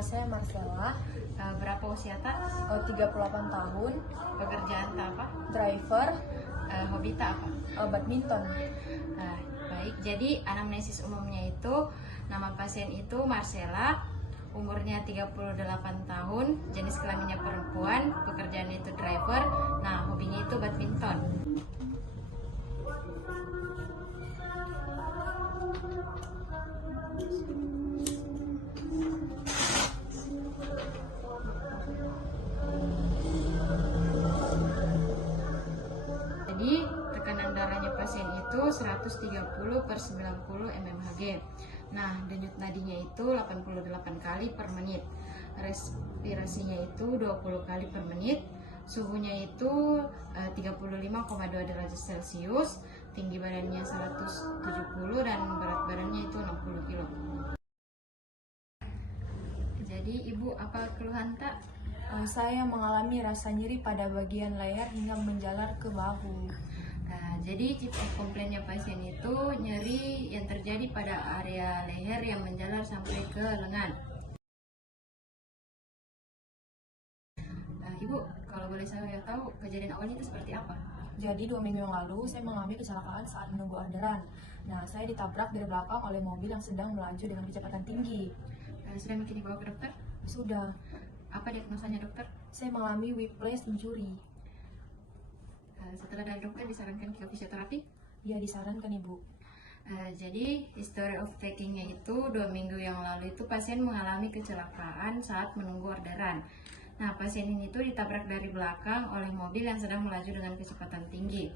Nama saya Marcella, Berapa usia tak? 38 tahun, Pekerjaan tak apa? driver, Hobi tak apa? badminton. Baik, jadi anamnesis umumnya itu nama pasien itu Marcella, umurnya 38 tahun, jenis kelaminnya perempuan, pekerjaannya itu driver, nah hobinya itu badminton. Jadi tekanan darahnya pasien itu 130/90 mmHg. Nah, denyut nadinya itu 88 kali per menit. Respirasinya itu 20 kali per menit. Suhunya itu 35,2 derajat Celcius. Tinggi badannya 170 dan berat badannya itu 60 kg. Jadi Ibu apa keluhan tak? Saya mengalami rasa nyeri pada bagian leher hingga menjalar ke bahu. Jadi tipe komplainnya pasien itu nyeri yang terjadi pada area leher yang menjalar sampai ke lengan. Ibu, kalau boleh saya tahu kejadian awalnya itu seperti apa? Jadi 2 minggu yang lalu saya mengalami kecelakaan saat menunggu orderan. Nah, saya ditabrak dari belakang oleh mobil yang sedang melaju dengan kecepatan tinggi. Sudah mungkin dibawa ke dokter? Sudah, Apa diagnosanya dokter? saya mengalami whiplash injury. Setelah dari dokter disarankan ke fisioterapi? Dia disarankan, Ibu. Jadi history of takingnya itu 2 minggu yang lalu itu pasien mengalami kecelakaan saat menunggu orderan. Nah, pasien ini tuh ditabrak dari belakang oleh mobil yang sedang melaju dengan kecepatan tinggi.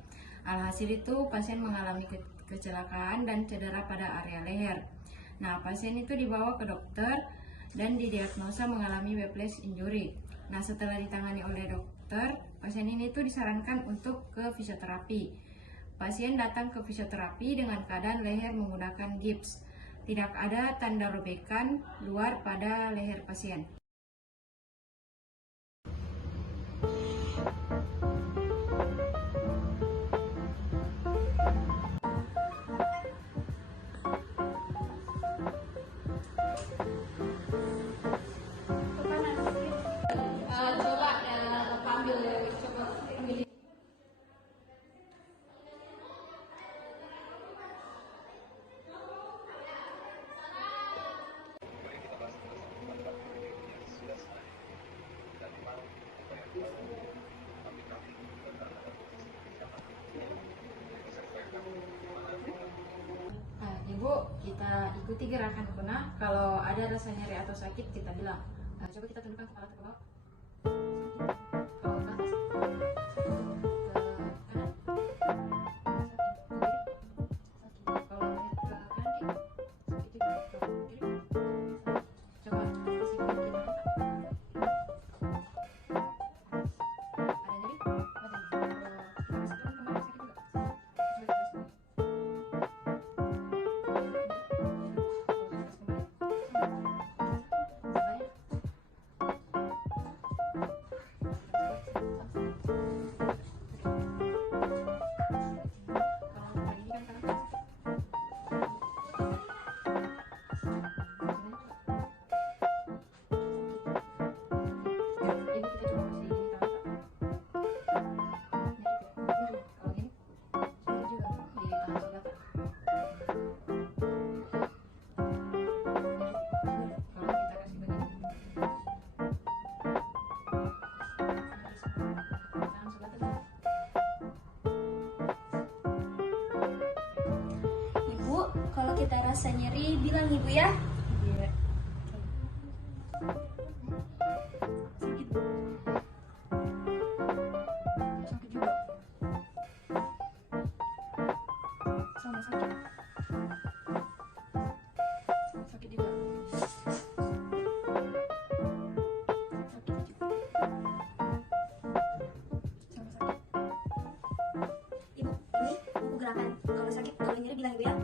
Alhasil itu pasien mengalami kecelakaan dan cedera pada area leher. Nah, pasien itu dibawa ke dokter dan didiagnosa mengalami whiplash injury. Nah, setelah ditangani oleh dokter, pasien ini tuh disarankan untuk ke fisioterapi. Pasien datang ke fisioterapi dengan keadaan leher menggunakan gips. Tidak ada tanda robekan luar pada leher pasien. Ibu, kita ikuti gerakan punah. Kalau ada rasa nyeri atau sakit, kita bilang. Coba kita tundukkan kepala ke bawah. Kalau ke atas, ke kanan. Kalau lihat ke kanan, sakit juga. Kalau kiri, sakit. Coba kasih kaki kita angkat. Ada nyeri? Ada. Kalau kita kasih turun kembali, sakit juga. Coba kita kasih. Ibu, kalau kita rasa nyeri, bilang Ibu ya. Iya. Sakit juga. Sama sakit. Sakit juga. Sakit juga. Sama sakit. Ibu, ini buku gerakan. Kalau sakit, kalau nyeri bilang Ibu ya.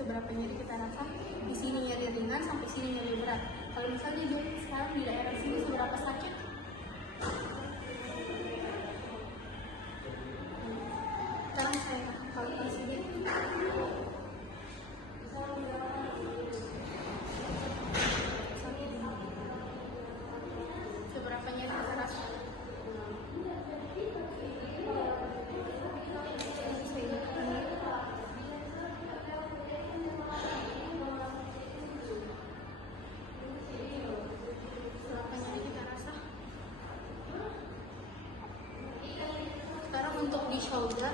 seberapa nyeri kita rasa. Di sini nyeri ringan sampai sini nyeri berat. Kalau misalnya jari sekarang di daerah sini seberapa sakit? Sekarang saya kalkulasi deh. Seberapa nyeri kita rasa? Sekarang untuk di shoulder,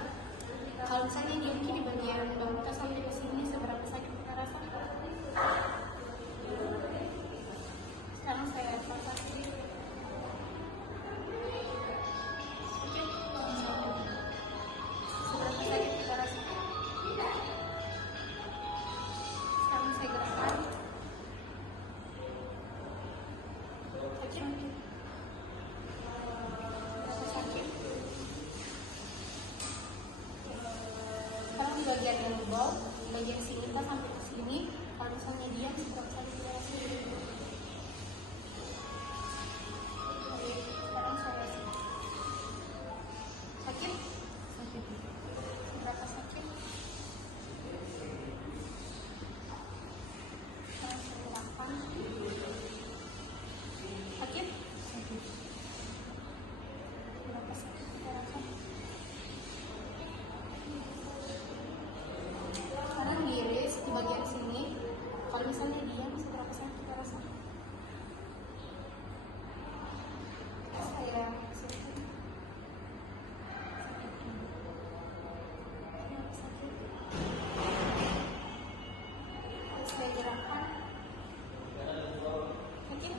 kalau misalnya di bagian bawah kita sampai ke sini seberapa sakit kita rasa? Sekarang saya evaluasi. Oke, seberapa sakit kita rasa? Sekarang saya gerakkan. Sakit. Berapa sakit? Sekarang di bagian elbow, di bagian sini kita sampai ke sini. Kalau misalnya diam, seberapa sakit kita rasa? Oke, sekarang saya sakit. Sakit. Berapa sakit? Sekarang saya gerakkan. Sakit. Sakit. Berapa sakit kita rasa? Sekarang diiris di bagian sini. Kalau misalnya diam, seberapa sakit kita rasa? Saya rasakan. Sakit. Saya gerakkan. Sakit.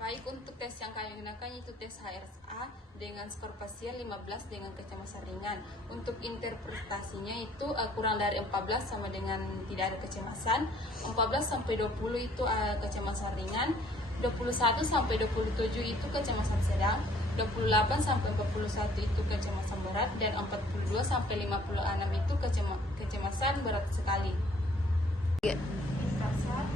Baik, untuk tes yang kami gunakan yaitu tes HRSA dengan skor pasial 15 dengan kecemasan ringan. Untuk interpretasinya itu kurang dari 14 sama dengan tidak ada kecemasan, 14 sampai 20 itu kecemasan ringan, 21 sampai 27 itu kecemasan sedang, 28 sampai 41 itu kecemasan berat, dan 42 sampai 56 itu kecemasan berat sekali. Kasar.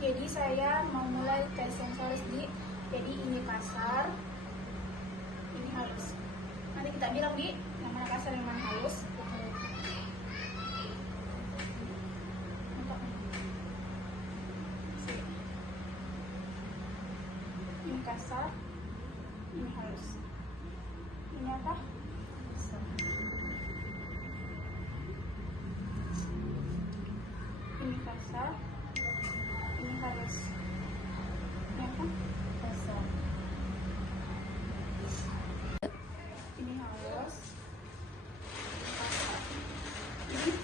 Jadi saya mau mulai tes sensoris di. Jadi ini kasar, ini halus. Nanti kita bilang di yang mana kasar yang mana halus. Ini kasar, ini halus. Ini apa? Ini kasar, ini halus. Ini apa? Kasar. Ini halus. Kasar. Ini halus.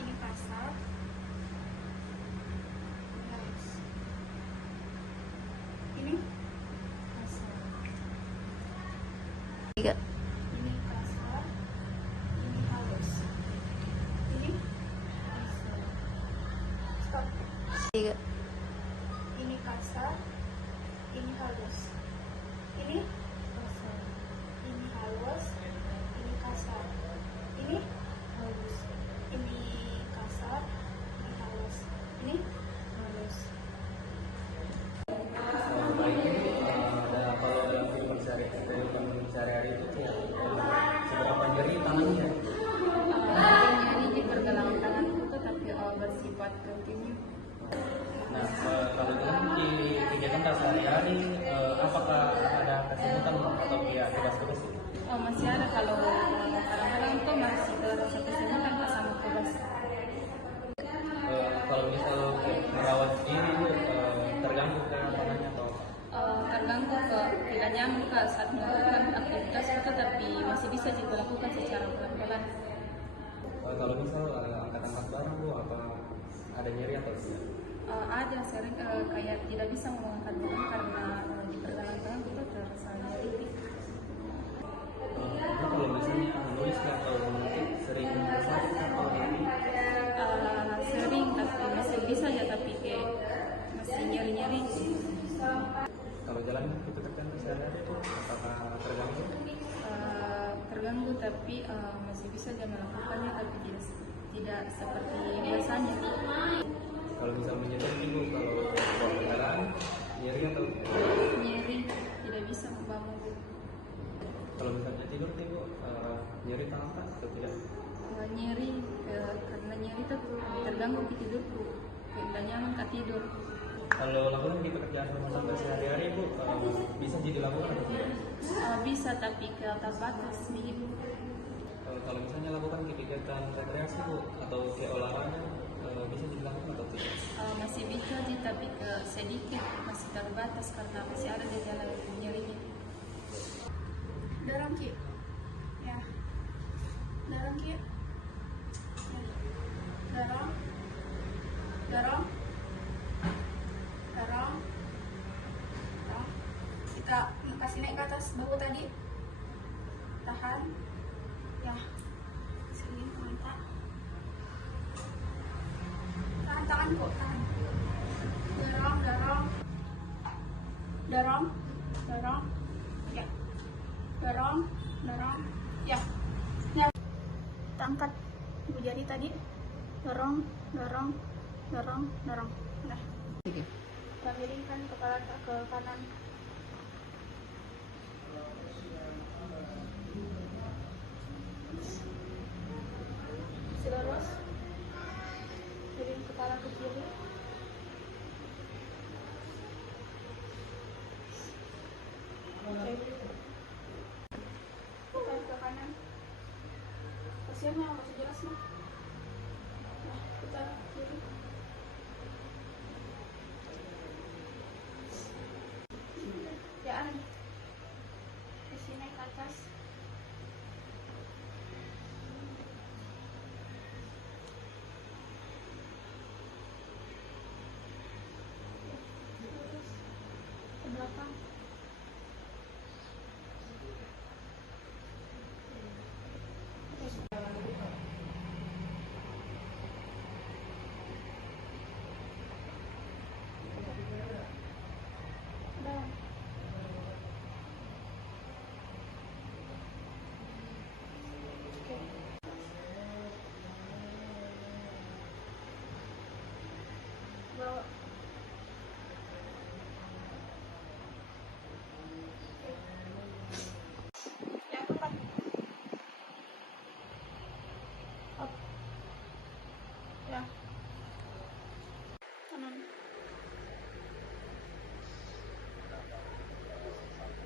Ini kasar. Ini halus. Ini kasar. Ini kasar, ini halus. Ini kasar. Stop. Ini kasar, ini halus. Ini kasar, ini halus. Ini kasar, ini halus. Ini kasar, ini halus. Ini halus. Kalau dalam kehidupan sehari-hari itu ya, seberapa nyeri tangannya? Nyeri di pergelangan tangan itu tapi bersifat kontinu. Nah, kalau dalam di kegiatan sehari-hari, apakah ada kesulitan atau ya tugas-tugas itu? Masih ada, kalau kadang-kadang itu masih terasa kesemutan pas sama tugas. Kalau misal merawat diri itu terganggu ke tangannya atau? Terganggu ke tidak nyaman ke saat melakukan aktivitas itu, tapi masih bisa kita lakukan secara pelan-pelan. Kalau misal angkat-angkat barang Bu, apa ada nyeri atau tidak? Ada sering kayak tidak bisa mengangkat barang karena di pergelangan tangan itu terasa nyeri. Kalau misalnya menulis atau mengetik sering sakit atau nyeri? Sering tapi masih bisa ya, tapi kayak masih nyeri-nyeri. Kalau jalan itu tekan sehari-hari itu apakah terganggu? Terganggu tapi masih bisa dia melakukannya, tapi tidak seperti biasanya. Kalau misal menyetir Bu, kalau bawa kendaraan nyeri atau Nyeri, tidak bisa membangun. kalau misalnya tidur Bu, nyeri tangan atau tidak? Nyeri karena nyeri itu terganggu di tidurku, tidak nyaman ke tidur. Kalau lakukan di pekerjaan rumah tangga sehari-hari Bu, bisa dilakukan atau tidak? Bisa tapi ke terbatas sedikit. Kalau misalnya lakukan kegiatan rekreasi Bu atau kayak olahraga, bisa dilakukan atau tidak? Masih bisa sih tapi ke sedikit, masih terbatas karena masih ada gejala nyerinya. Dorong Ki. Ya. Dorong Ki. Ya. Dorong. Dorong. Dorong. Dorong. Kita kasih naik ke atas bahu tadi. Tahan. Ya. Sini mantap. Tahan tanganku, tahan. Dorong, dorong. Dorong. Dorong. Ya. Dorong, dorong. Ya. Ya. Kita angkat ibu jari tadi. Dorong, dorong, dorong, dorong. Nah. Kita miringkan kepala ke kanan. Lurus. Miring kepala ke kiri. Oke. Putar ke kanan. Pasiennya masih jelas mah. Nah, putar ke kiri. Ya, kasih naik ke atas. Ke belakang. Down. Oke. Bawa. Yang keempat. Up. Ya. Kanan.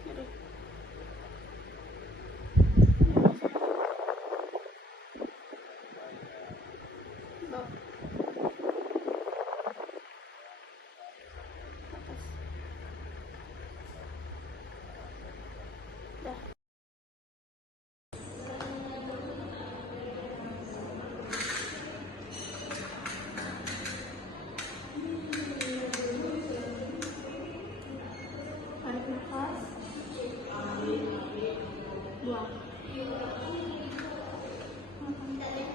Kiri. Bawah. Atas. Dah. Tarik nafas. Buang. Tarik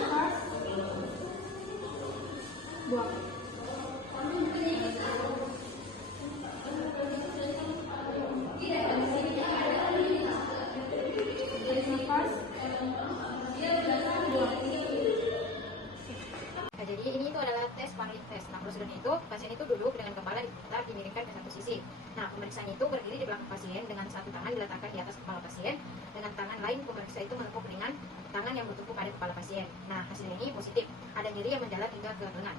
nafas. Buang. Tarik nafas. Buang. Nah, jadi ini itu adalah tes Panglin test. Nah, prosedurnya itu pasien itu duduk dengan kepala diputar dimiringkan ke satu sisi. Nah, pemeriksaan itu berdiri di belakang pasien dengan satu tangan diletakkan di atas kepala pasien, dengan tangan lain pemeriksa itu menepuk ringan tangan yang bertumpu pada kepala pasien. Nah, hasil ini positif. Ada nyeri yang menjalar hingga ke lengan.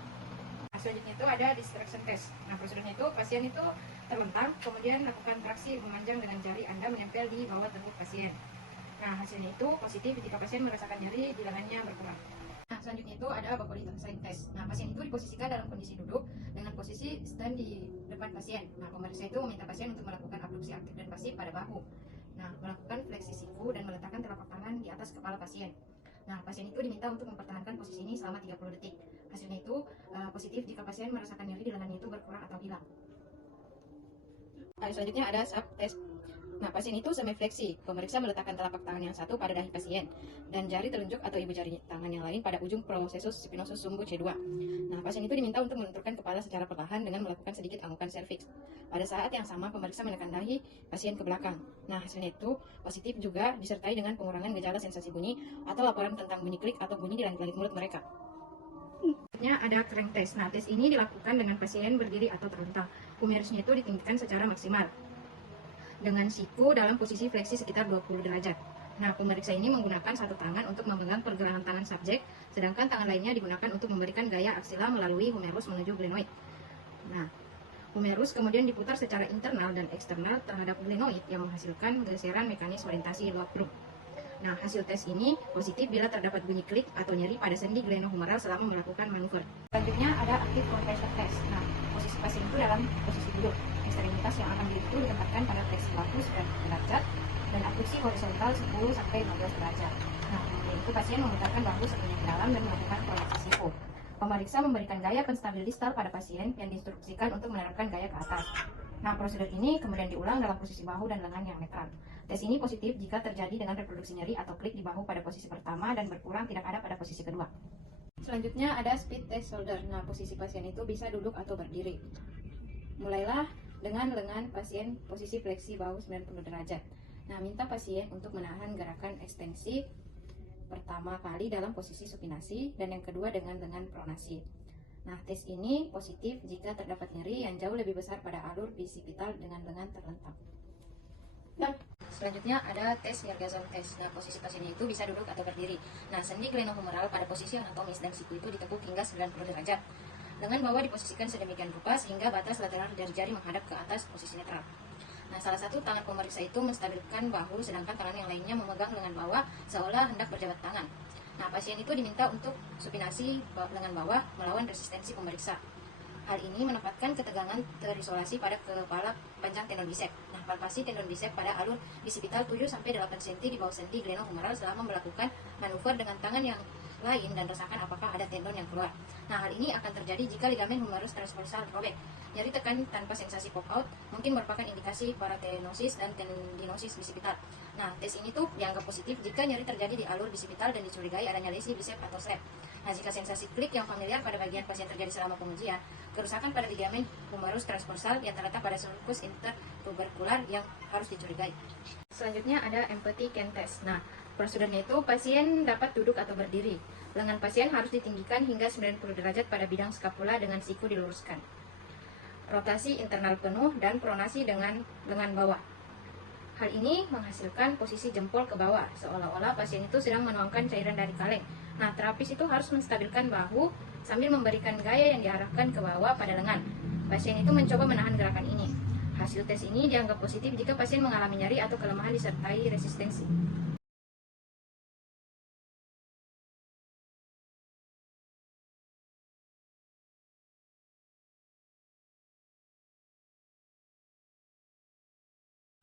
Nah, selanjutnya itu ada distraction test. Nah, prosedurnya itu pasien itu terlentang, kemudian lakukan traksi memanjang dengan jari Anda menempel di bawah tengkuk pasien. Nah, hasilnya itu positif jika pasien merasakan nyeri di lengannya berkurang. Nah, selanjutnya itu ada body sign test. Nah, pasien itu diposisikan dalam kondisi duduk dengan posisi stand di depan pasien. Nah, pemeriksa itu meminta pasien untuk melakukan abduksi aktif dan pasif pada bahu. Nah, melakukan fleksi siku dan meletakkan telapak tangan di atas kepala pasien. Nah, pasien itu diminta untuk mempertahankan posisi ini selama 30 detik. Hasilnya itu positif jika pasien merasakan nyeri di lengannya itu berkurang atau hilang. Nah, selanjutnya ada sub test. Nah, pasien itu semifleksi. Pemeriksa meletakkan telapak tangan yang satu pada dahi pasien dan jari telunjuk atau ibu jari tangan yang lain pada ujung processus spinosus sumbu C2. Nah, pasien itu diminta untuk melenturkan kepala secara perlahan dengan melakukan sedikit anggukan serviks. Pada saat yang sama, pemeriksa menekan dahi pasien ke belakang. Nah, hasilnya itu positif juga disertai dengan pengurangan gejala sensasi bunyi atau laporan tentang bunyi klik atau bunyi di langit-langit mulut mereka. Selanjutnya ada crank test. Nah, tes ini dilakukan dengan pasien berdiri atau terlentang. Kumirisnya itu ditinggikan secara maksimal dengan siku dalam posisi fleksi sekitar 20 derajat. Nah, pemeriksa ini menggunakan satu tangan untuk memegang pergelangan tangan subjek, sedangkan tangan lainnya digunakan untuk memberikan gaya aksila melalui humerus menuju glenoid. Nah, humerus kemudian diputar secara internal dan eksternal terhadap glenoid yang menghasilkan geseran mekanis orientasi lock group. Nah, hasil tes ini positif bila terdapat bunyi klik atau nyeri pada sendi glenohumeral selama melakukan manuver. Selanjutnya ada active compression test. Nah, posisi pasien itu dalam posisi duduk. Ekstremitas yang akan itu ditempatkan pada fleksi bahu 90 derajat dan abduksi horizontal 10-15 derajat. Nah, yaitu pasien memutarkan bahu sepenuhnya ke dalam dan melakukan proyeksi siku. Pemeriksa memberikan gaya konstabil distal pada pasien yang diinstruksikan untuk menerapkan gaya ke atas. Nah, prosedur ini kemudian diulang dalam posisi bahu dan lengan yang netral. Tes ini positif jika terjadi dengan reproduksi nyeri atau klik di bahu pada posisi pertama dan berkurang tidak ada pada posisi kedua. Selanjutnya ada speed test shoulder. Nah, posisi pasien itu bisa duduk atau berdiri. Mulailah dengan lengan pasien posisi fleksi bahu 90 derajat. Nah, minta pasien untuk menahan gerakan ekstensi pertama kali dalam posisi supinasi dan yang kedua dengan lengan pronasi. Nah, tes ini positif jika terdapat nyeri yang jauh lebih besar pada alur bisipital dengan lengan terlentang. Dan selanjutnya ada tes Yergazon test. Nah, posisi pasien itu bisa duduk atau berdiri. Nah, sendi glenohumeral pada posisi anatomis dan siku itu ditekuk hingga 90 derajat. Lengan bawah diposisikan sedemikian rupa sehingga batas lateral dari jari menghadap ke atas posisi netral. Nah, salah satu tangan pemeriksa itu menstabilkan bahu sedangkan tangan yang lainnya memegang lengan bawah seolah hendak berjabat tangan. Nah, pasien itu diminta untuk supinasi lengan bawah melawan resistensi pemeriksa. Hal ini menempatkan ketegangan terisolasi pada kepala panjang tendon bisep. Nah, palpasi tendon bisep pada alur bisipital 7-8 cm di bawah sendi glenohumeral selama melakukan manuver dengan tangan yang lain dan rasakan apakah ada tendon yang keluar. Nah, hal ini akan terjadi jika ligamen humerus transversal robek. Nyeri tekan tanpa sensasi pop out mungkin merupakan indikasi paratenosis dan tendinosis bisipital. Nah, tes ini tuh dianggap positif jika nyeri terjadi di alur bisipital dan dicurigai adanya lesi bisep atau strap. Nah, jika sensasi klik yang familiar pada bagian pasien terjadi selama pengujian, kerusakan pada ligamen humerus transversal yang terletak pada sulcus intertubercular yang harus dicurigai. Selanjutnya ada empathy can test. Nah, prosedurnya itu pasien dapat duduk atau berdiri. Lengan pasien harus ditinggikan hingga 90 derajat pada bidang skapula dengan siku diluruskan. Rotasi internal penuh dan pronasi dengan lengan bawah. Hal ini menghasilkan posisi jempol ke bawah, seolah-olah pasien itu sedang menuangkan cairan dari kaleng. Nah, terapis itu harus menstabilkan bahu sambil memberikan gaya yang diarahkan ke bawah pada lengan. Pasien itu mencoba menahan gerakan ini. Hasil tes ini dianggap positif jika pasien mengalami nyeri atau kelemahan disertai resistensi.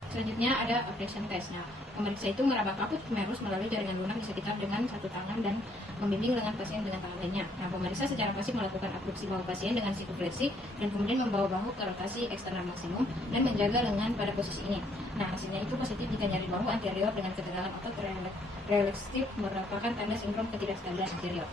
Selanjutnya ada abduction test. Nah, pemeriksa itu meraba kaput humerus melalui jaringan lunak di sekitar dengan satu tangan dan membimbing lengan pasien dengan tangan lainnya. Nah, pemeriksa secara pasif melakukan abduksi bahu pasien dengan siku fleksi dan kemudian membawa bahu ke rotasi eksternal maksimum dan menjaga lengan pada posisi ini. Nah, hasilnya itu positif jika nyeri bahu anterior dengan ketegangan otot relaksif merupakan tanda sindrom ketidakstabilan anterior.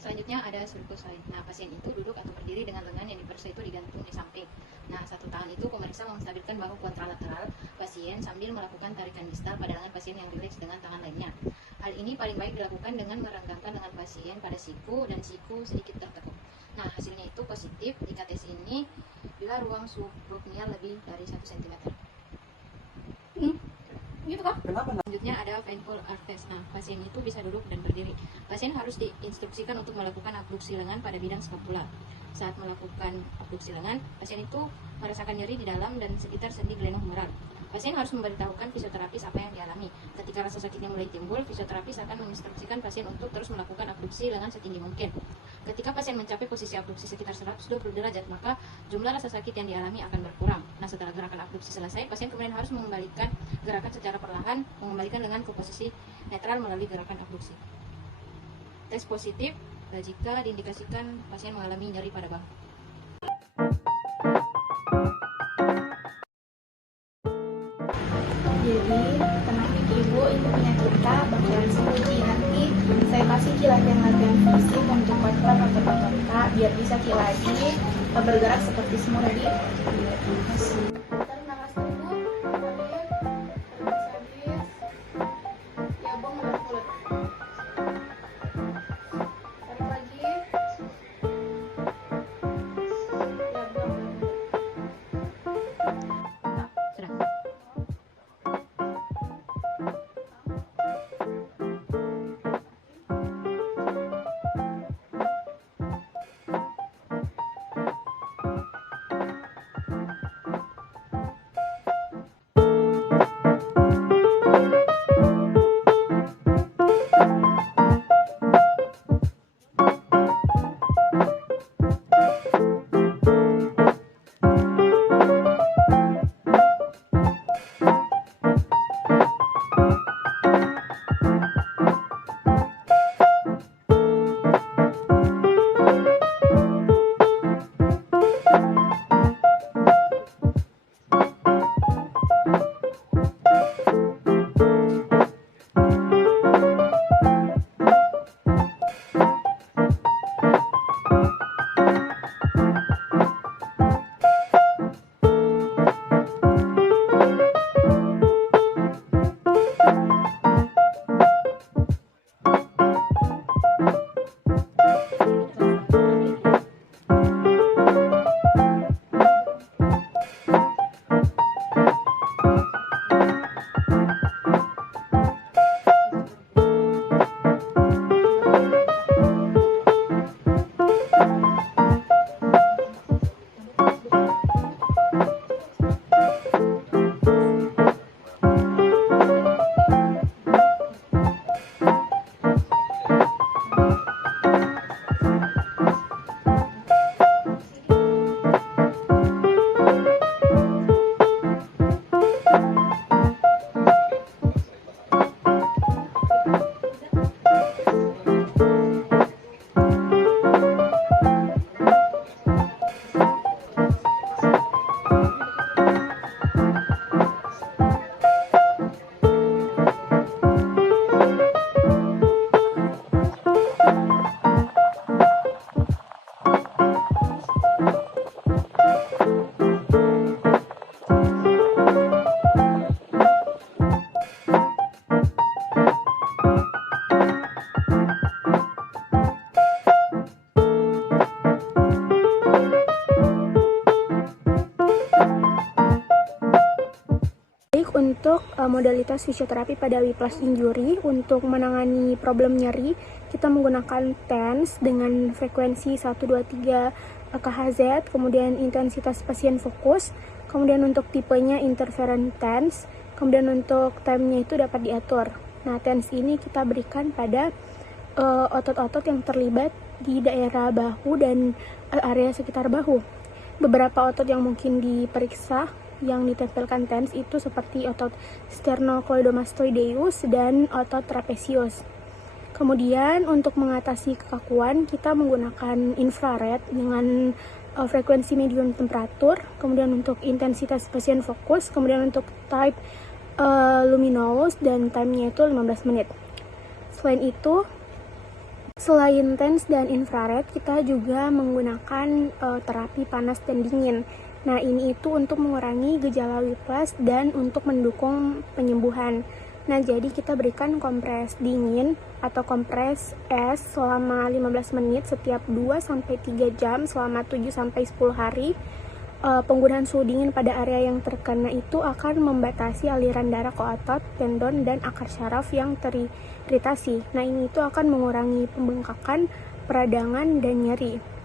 Selanjutnya ada sulcus-side. Nah, pasien itu duduk atau berdiri dengan lengan yang diperiksa itu digantung di samping. Nah, satu tangan itu pemeriksa menstabilkan bahu kontralateral pasien sambil melakukan tarikan distal pada lengan pasien yang rileks dengan tangan lainnya. Hal ini paling baik dilakukan dengan merenggangkan lengan pasien pada siku dan siku sedikit tertekuk. Nah, hasilnya itu positif jika tes ini bila ruang subklubnya lebih dari 1 cm. Gitu kok? Selanjutnya ada painful arch test. Nah, pasien itu bisa duduk dan berdiri. Pasien harus diinstruksikan untuk melakukan abduksi lengan pada bidang skapula. Saat melakukan abduksi lengan, pasien itu merasakan nyeri di dalam dan sekitar sendi glenohumeral. Pasien harus memberitahukan fisioterapis apa yang dialami. Ketika rasa sakitnya mulai timbul, fisioterapis akan menginstruksikan pasien untuk terus melakukan abduksi lengan setinggi mungkin. Ketika pasien mencapai posisi abduksi sekitar 120 derajat, maka jumlah rasa sakit yang dialami akan berkurang. Nah, setelah gerakan abduksi selesai, pasien kemudian harus mengembalikan gerakan secara perlahan, mengembalikan lengan ke posisi netral melalui gerakan abduksi. Tes positif jika diindikasikan pasien mengalami nyeri pada bahu. Jadi, tenang Ibu, itu punya kita bakalan sembuh. Nanti saya kasih latihan-latihan fisik untuk otot atau otot biar bisa lagi bergerak seperti semula di. Untuk modalitas fisioterapi pada whiplash injury, untuk menangani problem nyeri, kita menggunakan TENS dengan frekuensi 123 kHz, kemudian intensitas pasien fokus, kemudian untuk tipenya interferon TENS, kemudian untuk time-nya itu dapat diatur. Nah, TENS ini kita berikan pada otot-otot yang terlibat di daerah bahu dan area sekitar bahu. Beberapa otot yang mungkin diperiksa yang ditempelkan TENS itu seperti otot sternocleidomastoideus dan otot trapezius. Kemudian untuk mengatasi kekakuan kita menggunakan infrared dengan frekuensi medium temperatur, kemudian untuk intensitas pasien fokus, kemudian untuk type luminous dan time-nya itu 15 menit. Selain TENS dan infrared, kita juga menggunakan terapi panas dan dingin. Nah, ini itu untuk mengurangi gejala whiplash dan untuk mendukung penyembuhan. Nah, jadi kita berikan kompres dingin atau kompres es selama 15 menit setiap 2-3 jam selama 7-10 hari. Penggunaan suhu dingin pada area yang terkena itu akan membatasi aliran darah ke otot, tendon, dan akar syaraf yang teriritasi. Nah, ini itu akan mengurangi pembengkakan, peradangan, dan nyeri.